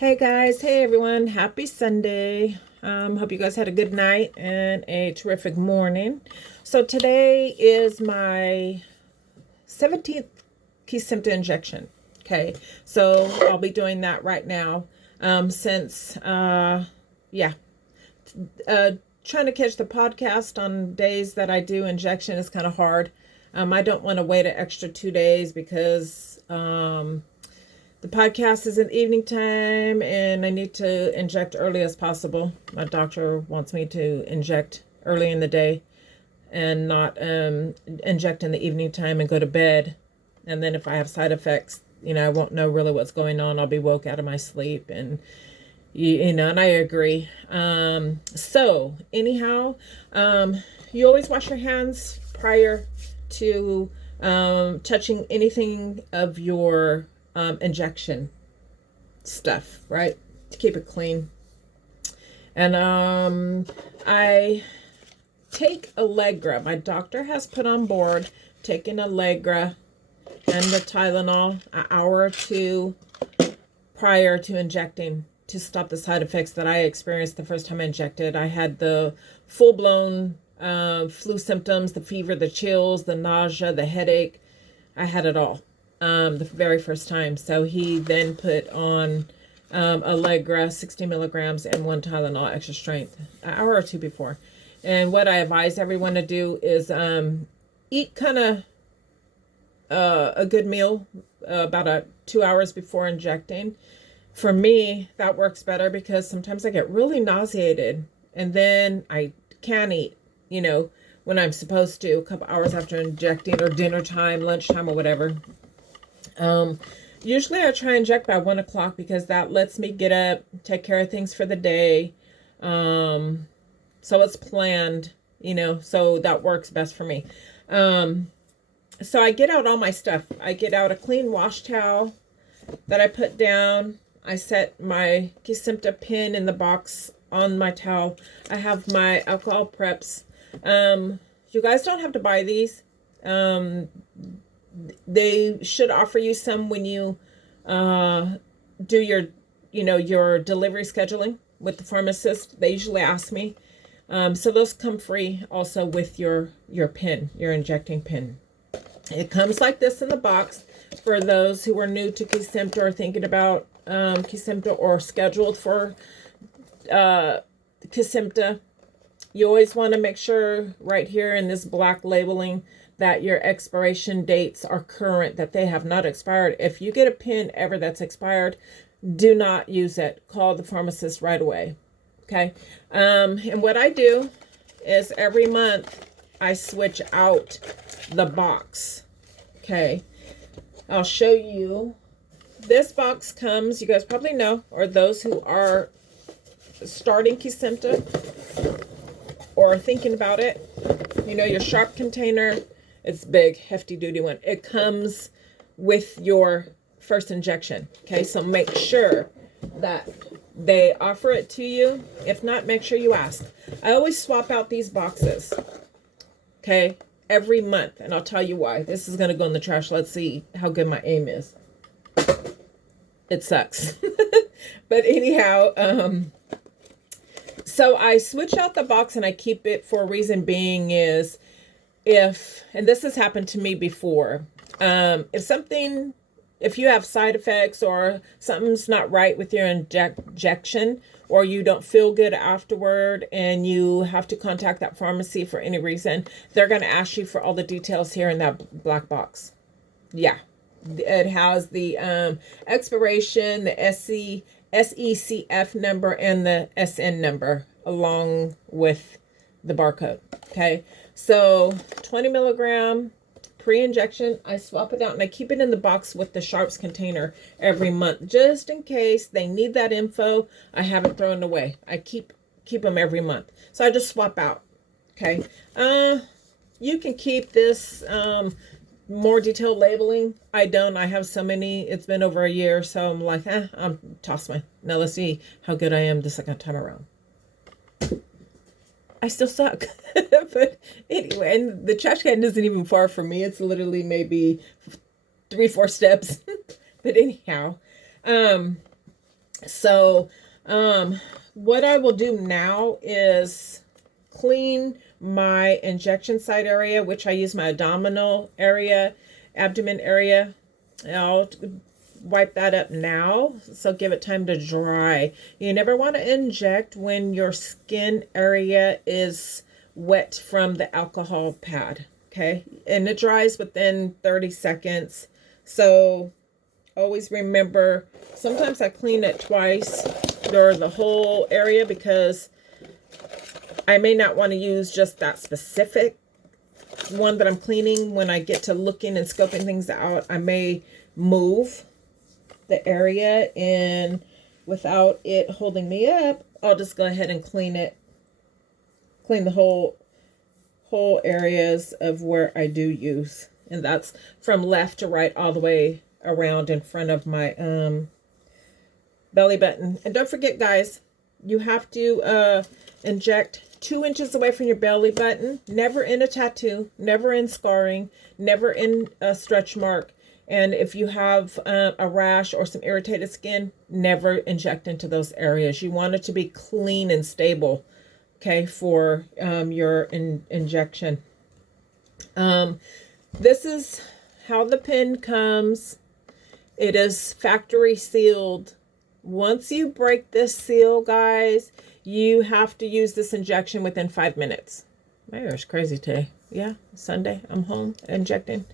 Hey guys, hey everyone, happy Sunday. Hope you guys had a good night and a terrific morning. So today is my 17th Kesimpta injection. Okay, so I'll be doing that right now. Since trying to catch the podcast on days that I do injection is kind of hard. I don't want to wait an extra 2 days because the podcast is in evening time and I need to inject early as possible. My doctor wants me to inject early in the day and not inject in the evening time and go to bed. And then if I have side effects, I won't know really what's going on. I'll be woke out of my sleep and and I agree. So anyhow, you always wash your hands prior to touching anything of your injection stuff, right? To keep it clean. And I take Allegra. My doctor has put on board taking Allegra and the Tylenol an hour or two prior to injecting to stop the side effects that I experienced the first time I injected. I had the full-blown flu symptoms, the fever, the chills, the nausea, the headache. I had it all the very first time. So he then put on Allegra, 60 milligrams, and one Tylenol extra strength an hour or two before. And what I advise everyone to do is eat kind of a good meal about 2 hours before injecting. For me, that works better because sometimes I get really nauseated and then I can't eat, when I'm supposed to, a couple hours after injecting or dinner time, lunchtime, or whatever. Usually I try and inject by 1 o'clock because that lets me get up, take care of things for the day. So it's planned, so that works best for me. So I get out all my stuff. I get out a clean wash towel that I put down. I set my Kesimpta pin in the box on my towel. I have my alcohol preps. You guys don't have to buy these. They should offer you some when you do your delivery scheduling with the pharmacist. They usually ask me. So those come free also with your pin, your injecting pin. It comes like this in the box for those who are new to Kesimpta or thinking about Kesimpta or scheduled for Kesimpta. You always want to make sure right here in this black labeling that your expiration dates are current, that they have not expired. If you get a pin ever that's expired, do not use it. Call the pharmacist right away. Okay. And what I do is every month I switch out the box. Okay. I'll show you. This box comes, you guys probably know, or those who are starting Kesimpta or thinking about it, your sharp container, it's big, hefty duty one. It comes with your first injection. Okay, so make sure that they offer it to you. If not, make sure you ask. I always swap out these boxes, okay, every month, and I'll tell you why. This is going to go in the trash. Let's see how good my aim is. It sucks. But anyhow, so I switch out the box and I keep it for a reason being is and this has happened to me before, if you have side effects or something's not right with your injection or you don't feel good afterward and you have to contact that pharmacy for any reason, they're going to ask you for all the details here in that black box. Yeah. It has the expiration, the SECF number, and the SN number along with the barcode. Okay, so 20 milligram pre-injection, I swap it out and I keep it in the box with the sharps container every month just in case they need that info. I haven't thrown it away. I keep them every month, so I just swap out. Okay, you can keep this more detailed labeling. I don't. I have so many. It's been over a year, so I'm like, I'm toss mine. Now let's see how good I am the second time around. I still suck. But anyway, and the trash can isn't even far from me. It's literally maybe 3-4 steps. But anyhow, So, what I will do now is clean my injection site area, which I use my abdominal area, abdomen area. I'll wipe that up now, so give it time to dry. You never want to inject when your skin area is wet from the alcohol pad, okay? And it dries within 30 seconds. So always remember, sometimes I clean it twice, or the whole area, because I may not want to use just that specific one that I'm cleaning. When I get to looking and scoping things out, I may move the area, and without it holding me up, I'll just go ahead and clean the whole areas of where I do use. And that's from left to right, all the way around in front of my belly button. And don't forget, guys, you have to inject 2 inches away from your belly button, never in a tattoo, never in scarring, never in a stretch mark. And if you have a rash or some irritated skin, never inject into those areas. You want it to be clean and stable, okay, for your injection. This is how the pin comes. It is factory sealed. Once you break this seal, guys, you have to use this injection within 5 minutes. My hair is crazy today. Yeah, Sunday, I'm home injecting.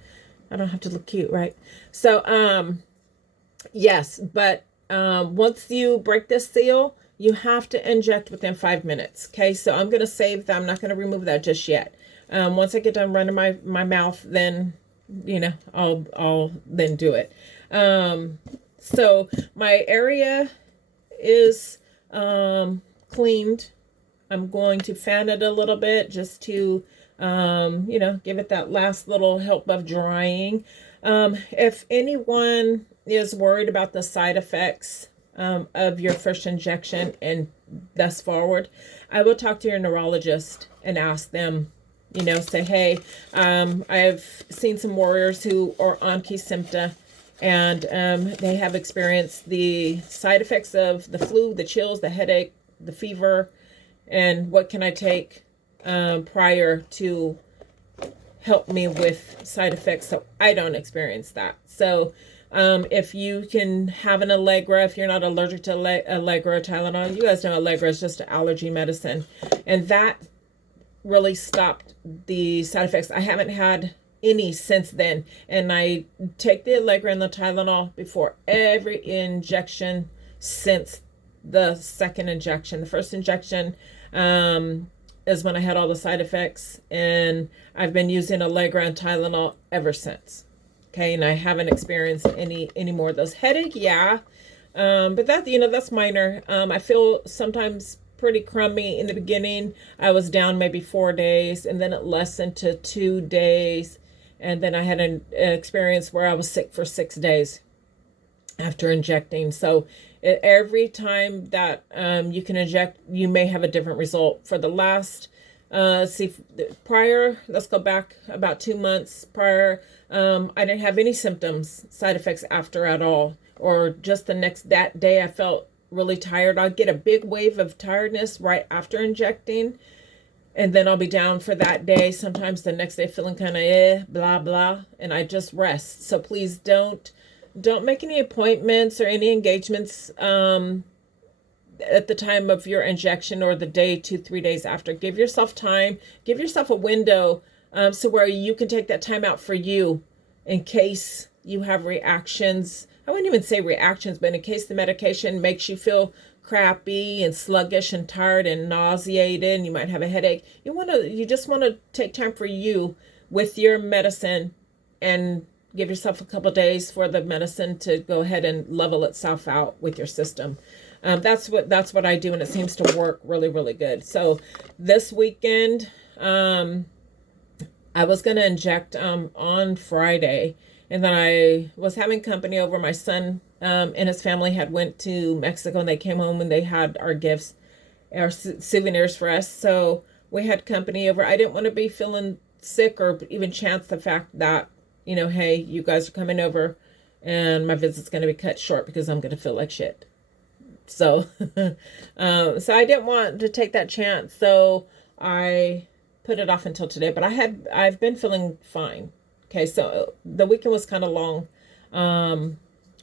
I don't have to look cute, right? So, yes, but once you break this seal, you have to inject within 5 minutes. Okay, so I'm going to save that. I'm not going to remove that just yet. Once I get done running my mouth, then, you know, I'll then do it. So my area is cleaned. I'm going to fan it a little bit just to, you know, give it that last little help of drying. If anyone is worried about the side effects of your first injection and thus forward, I will talk to your neurologist and ask them, you know, say, hey, I've seen some warriors who are on Kesimpta, and they have experienced the side effects of the flu, the chills, the headache, the fever, and what can I take prior to help me with side effects so I don't experience that. So if you can have an Allegra, if you're not allergic to Allegra or Tylenol, you guys know Allegra is just an allergy medicine, and that really stopped the side effects. I haven't had any since then, and I take the Allegra and the Tylenol before every injection since the second injection. The first injection is when I had all the side effects, and I've been using Allegra and Tylenol ever since. Okay, and I haven't experienced any more of those. Headache, yeah, but that, you know, that's minor. I feel sometimes pretty crummy in the beginning. I was down maybe 4 days, and then it lessened to 2 days, and then I had an experience where I was sick for 6 days after injecting. So every time that you can inject, you may have a different result. For the last prior, let's go back about 2 months prior, I didn't have any symptoms, side effects after at all, or just that day I felt really tired. I'll get a big wave of tiredness right after injecting, and then I'll be down for that day. Sometimes the next day feeling kind of blah blah, and I just rest. So please don't make any appointments or any engagements at the time of your injection or the day 2-3 days after. Give yourself time, give yourself a window, so where you can take that time out for you in case you have reactions. I wouldn't even say reactions, but in case the medication makes you feel crappy and sluggish and tired and nauseated, and you might have a headache. You just want to take time for you with your medicine, and give yourself a couple days for the medicine to go ahead and level itself out with your system. That's what I do, and it seems to work really, really good. So this weekend, I was going to inject on Friday, and then I was having company over. My son and his family had went to Mexico, and they came home and they had our gifts, our souvenirs for us. So we had company over. I didn't want to be feeling sick or even chance the fact that, you know, hey, you guys are coming over and my visit's going to be cut short because I'm going to feel like shit. So, so I didn't want to take that chance. So I put it off until today, but I've been feeling fine. Okay. So the weekend was kind of long.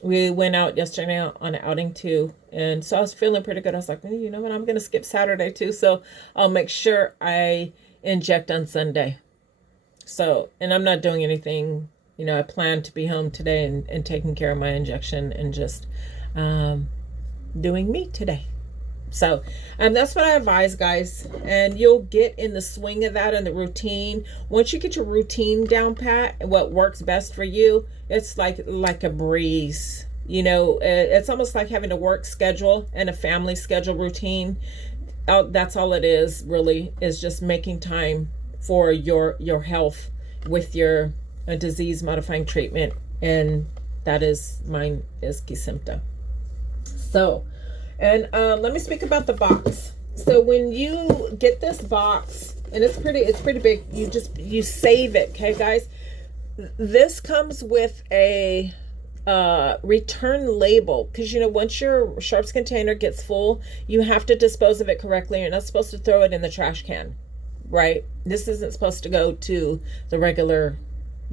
We went out yesterday on an outing too. And so I was feeling pretty good. I was like, you know what? I'm going to skip Saturday too. So I'll make sure I inject on Sunday. So, and I'm not doing anything, I plan to be home today and taking care of my injection and just, doing me today. So, that's what I advise, guys. And you'll get in the swing of that and the routine. Once you get your routine down pat, what works best for you, it's like a breeze. It's almost like having a work schedule and a family schedule routine. That's all it is, really, is just making time for your health with your disease modifying treatment. And that is mine is Kesimpta. So, and let me speak about the box. So when you get this box, and it's pretty big, you save it, okay, guys? This comes with a return label, because once your sharps container gets full, you have to dispose of it correctly. You're not supposed to throw it in the trash can, right? This isn't supposed to go to the regular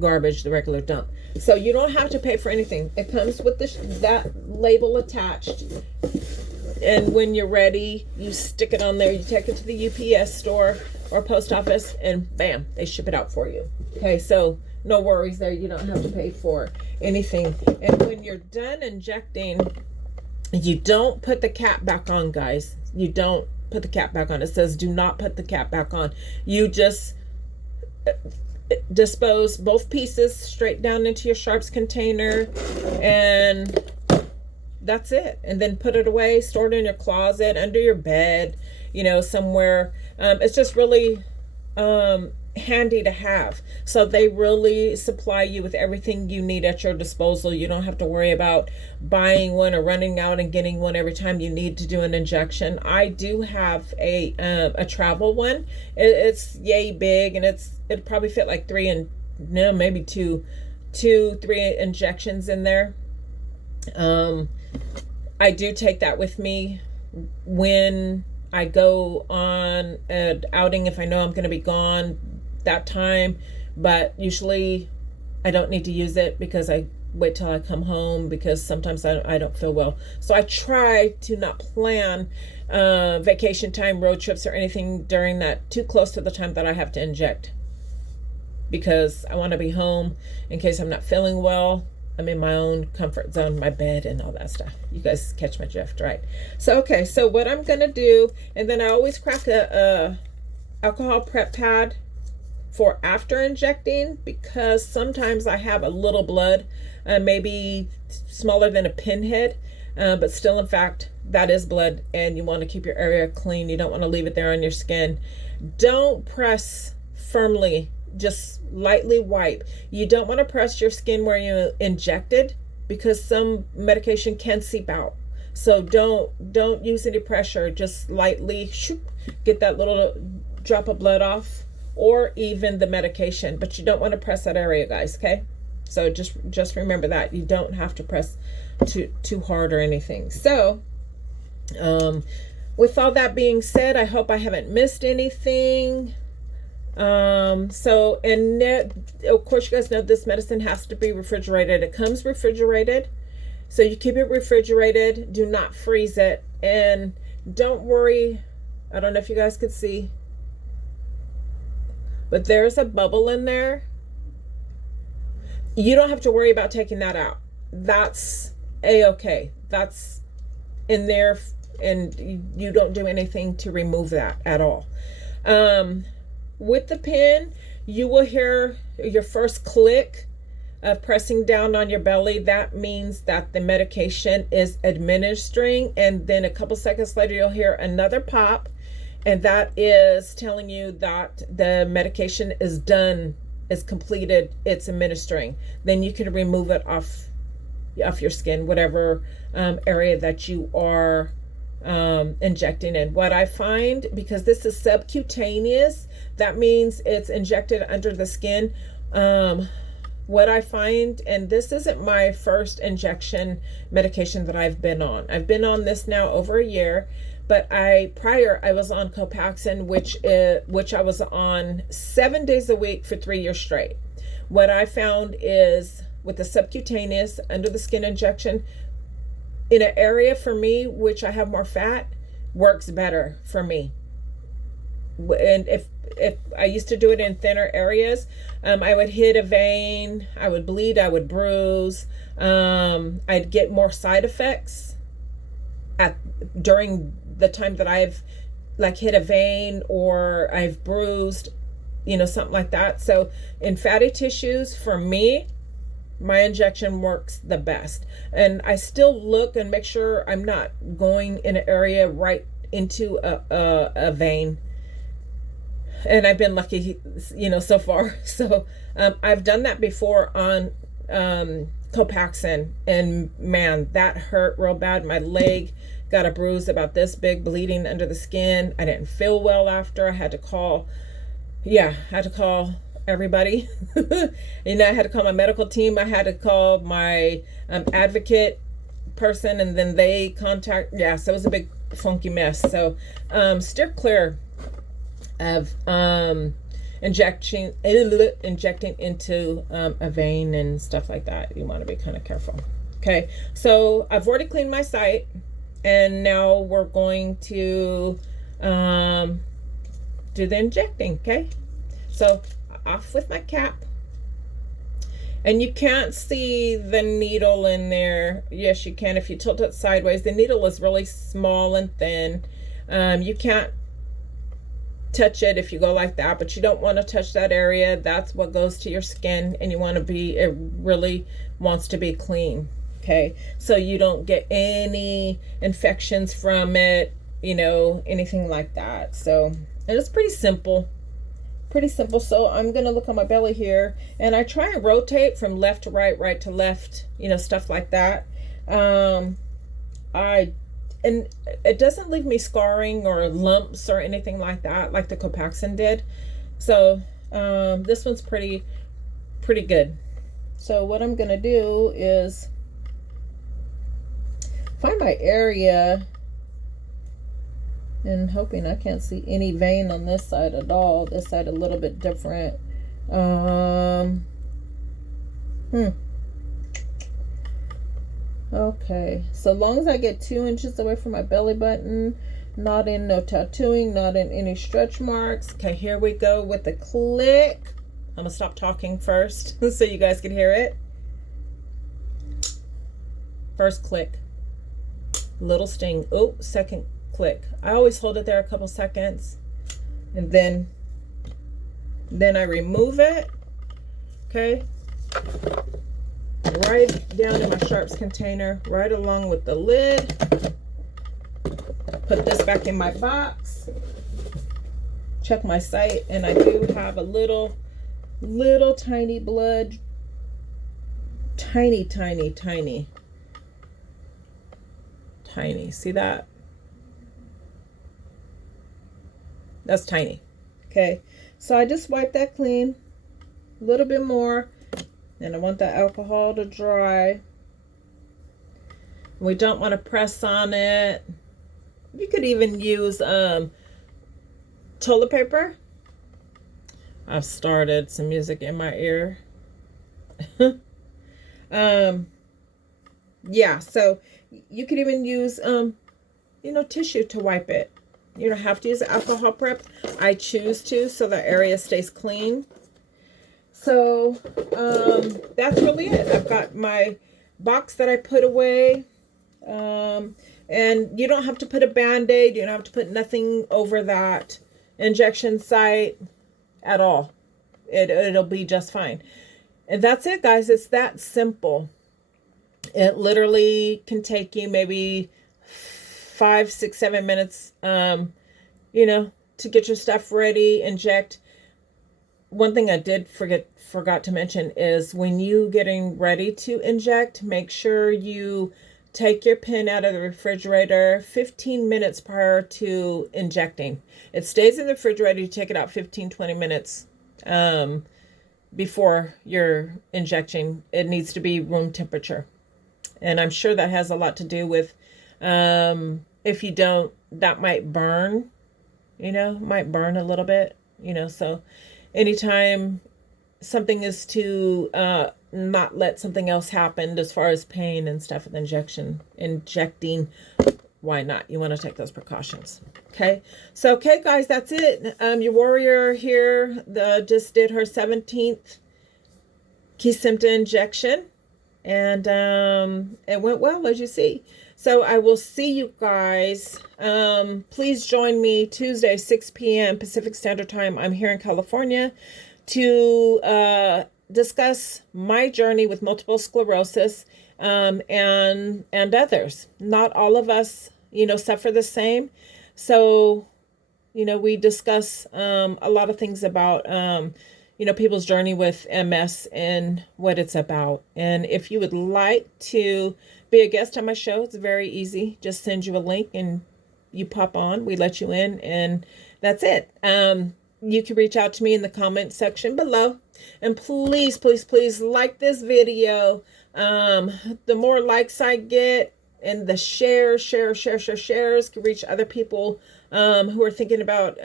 garbage, the regular dump. So you don't have to pay for anything. It comes with that label attached. And when you're ready, you stick it on there. You take it to the UPS store or post office, and bam, they ship it out for you. Okay, so no worries there. You don't have to pay for anything. And when you're done injecting, you don't put the cap back on, guys. You don't put the cap back on. It says do not put the cap back on. You just dispose both pieces straight down into your sharps container, and that's it. And then put it away, store it in your closet, under your bed, somewhere. It's just really handy to have. So they really supply you with everything you need at your disposal. You don't have to worry about buying one or running out and getting one every time you need to do an injection. I do have a travel one. It's yay big, and it'd probably fit like maybe two, 3 injections in there. I do take that with me when I go on an outing, if I know I'm going to be gone that time, but usually I don't need to use it because I wait till I come home, because sometimes I don't feel well. So I try to not plan vacation time, road trips, or anything during that too close to the time that I have to inject, because I want to be home in case I'm not feeling well. I'm in my own comfort zone, my bed, and all that stuff. You guys catch my drift, right? So, okay, so what I'm going to do, and then I always crack a alcohol prep pad for after injecting, because sometimes I have a little blood, maybe smaller than a pinhead, but still, in fact, that is blood, and you want to keep your area clean. You don't want to leave it there on your skin. Don't press firmly. Just lightly wipe. You don't want to press your skin where you injected, because some medication can seep out. So don't use any pressure. Just lightly get that little drop of blood off, or even the medication. But you don't want to press that area, guys. Okay. So just remember that you don't have to press too hard or anything. So with all that being said, I hope I haven't missed anything. So, and of course, you guys know this medicine has to be refrigerated. It comes refrigerated, so you keep it refrigerated. Do not freeze it, and don't worry. I don't know if you guys could see, but there's a bubble in there. You don't have to worry about taking that out. That's a-okay. That's in there, and you don't do anything to remove that at all. With the pen, you will hear your first click of pressing down on your belly. That means that the medication is administering, and then a couple seconds later you'll hear another pop, and that is telling you that the medication is done, is completed, it's administering. Then you can remove it off your skin, whatever area that you are injecting in. What I find, because this is subcutaneous, that means it's injected under the skin. what I find, and this isn't my first injection medication that I've been on. I've been on this now over a year, but I was on Copaxone, which I was on 7 days a week for 3 years straight. What I found is with the subcutaneous under the skin injection in an area for me, which I have more fat, works better for me. And if I used to do it in thinner areas, I would hit a vein, I would bleed, I would bruise, I'd get more side effects during the time that I've like hit a vein or I've bruised, something like that. So in fatty tissues, for me, my injection works the best. And I still look and make sure I'm not going in an area right into a vein. And I've been lucky, so far. So I've done that before on Copaxone, and man, that hurt real bad. My leg got a bruise about this big, bleeding under the skin. I didn't feel well after. I had to call everybody. I had to call my medical team. I had to call my advocate person, and then they so it was a big funky mess. So steer clear of injecting into a vein and stuff like that. You want to be kind of careful. Okay, so I've already cleaned my site, and now we're going to do the injecting. Okay, so off with my cap. And you can't see the needle in there. Yes, you can if you tilt it sideways. The needle is really small and thin. You can't touch it if you go like that, but you don't want to touch that area. That's what goes to your skin, and it really wants to be clean. Okay, so you don't get any infections from it, anything like that. So, and it's pretty simple. So I'm gonna look on my belly here, and I try and rotate from left to right, right to left, stuff like that. And it doesn't leave me scarring or lumps or anything like that, like the Copaxone did. So this one's pretty good. So what I'm gonna do is find my area, and hoping I can't see any vein on this side at all. This side a little bit different. Okay, so long as I get 2 inches away from my belly button, not in no tattooing, not in any stretch marks. Okay, here we go with the click. I'm gonna stop talking first so you guys can hear it. First click, little sting. Oh, second click. I always hold it there a couple seconds, and then I remove it. Okay, right down in my sharps container, right along with the lid. Put this back in my box. Check my site, and I do have a little tiny blood, tiny. See that? That's tiny. Okay, so I just wipe that clean, a little bit more, and I want the alcohol to dry. We don't want to press on it. You could even use toilet paper. I've started some music in my ear. Yeah, so you could even use tissue to wipe it. You don't have to use alcohol prep. I choose to, so the area stays clean. So that's really it. I've got my box that I put away. And you don't have to put a Band-Aid. You don't have to put nothing over that injection site at all. It'll be just fine. And that's it, guys. It's that simple. It literally can take you maybe 5, 6, 7 minutes, to get your stuff ready, inject. One thing I forgot to mention is when you getting ready to inject, make sure you take your pen out of the refrigerator 15 minutes prior to injecting. It stays in the refrigerator. You take it out 15, 20 minutes. before you're injecting. It needs to be room temperature. And I'm sure that has a lot to do with, if you don't, that might burn, might burn a little bit, so anytime something is to not let something else happen as far as pain and stuff with injecting, why not? You want to take those precautions. Okay. So, okay, guys, that's it. Your warrior here just did her 17th Kesimpta injection, and it went well, as you see. So I will see you guys. Please join me Tuesday, 6 p.m. Pacific Standard Time. I'm here in California to discuss my journey with multiple sclerosis, and others. Not all of us, suffer the same. So, we discuss a lot of things about, people's journey with MS and what it's about. And if you would like to be a guest on my show, it's very easy. Just send you a link and you pop on. We let you in, and that's it. You can reach out to me in the comment section below. And please, please, please like this video. The more likes I get and the shares can reach other people who are thinking about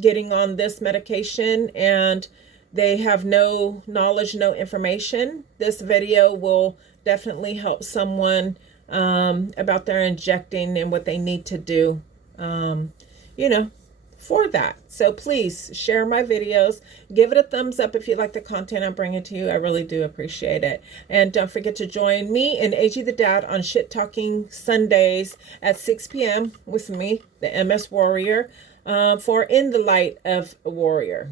getting on this medication and they have no knowledge, no information. This video will definitely help someone about their injecting and what they need to do, for that. So please share my videos. Give it a thumbs up if you like the content I'm bringing to you. I really do appreciate it. And don't forget to join me and AG the Dad on Shit Talking Sundays at 6 p.m. with me, the MS Warrior, for In the Light of a Warrior.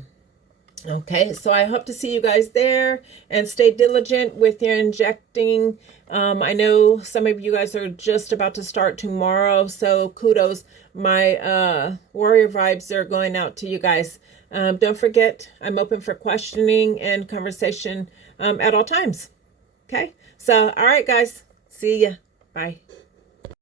Okay, so I hope to see you guys there, and stay diligent with your injecting. I know some of you guys are just about to start tomorrow, so kudos. My warrior vibes are going out to you guys. Don't forget, I'm open for questioning and conversation at all times. Okay, so all right, guys, see ya. Bye.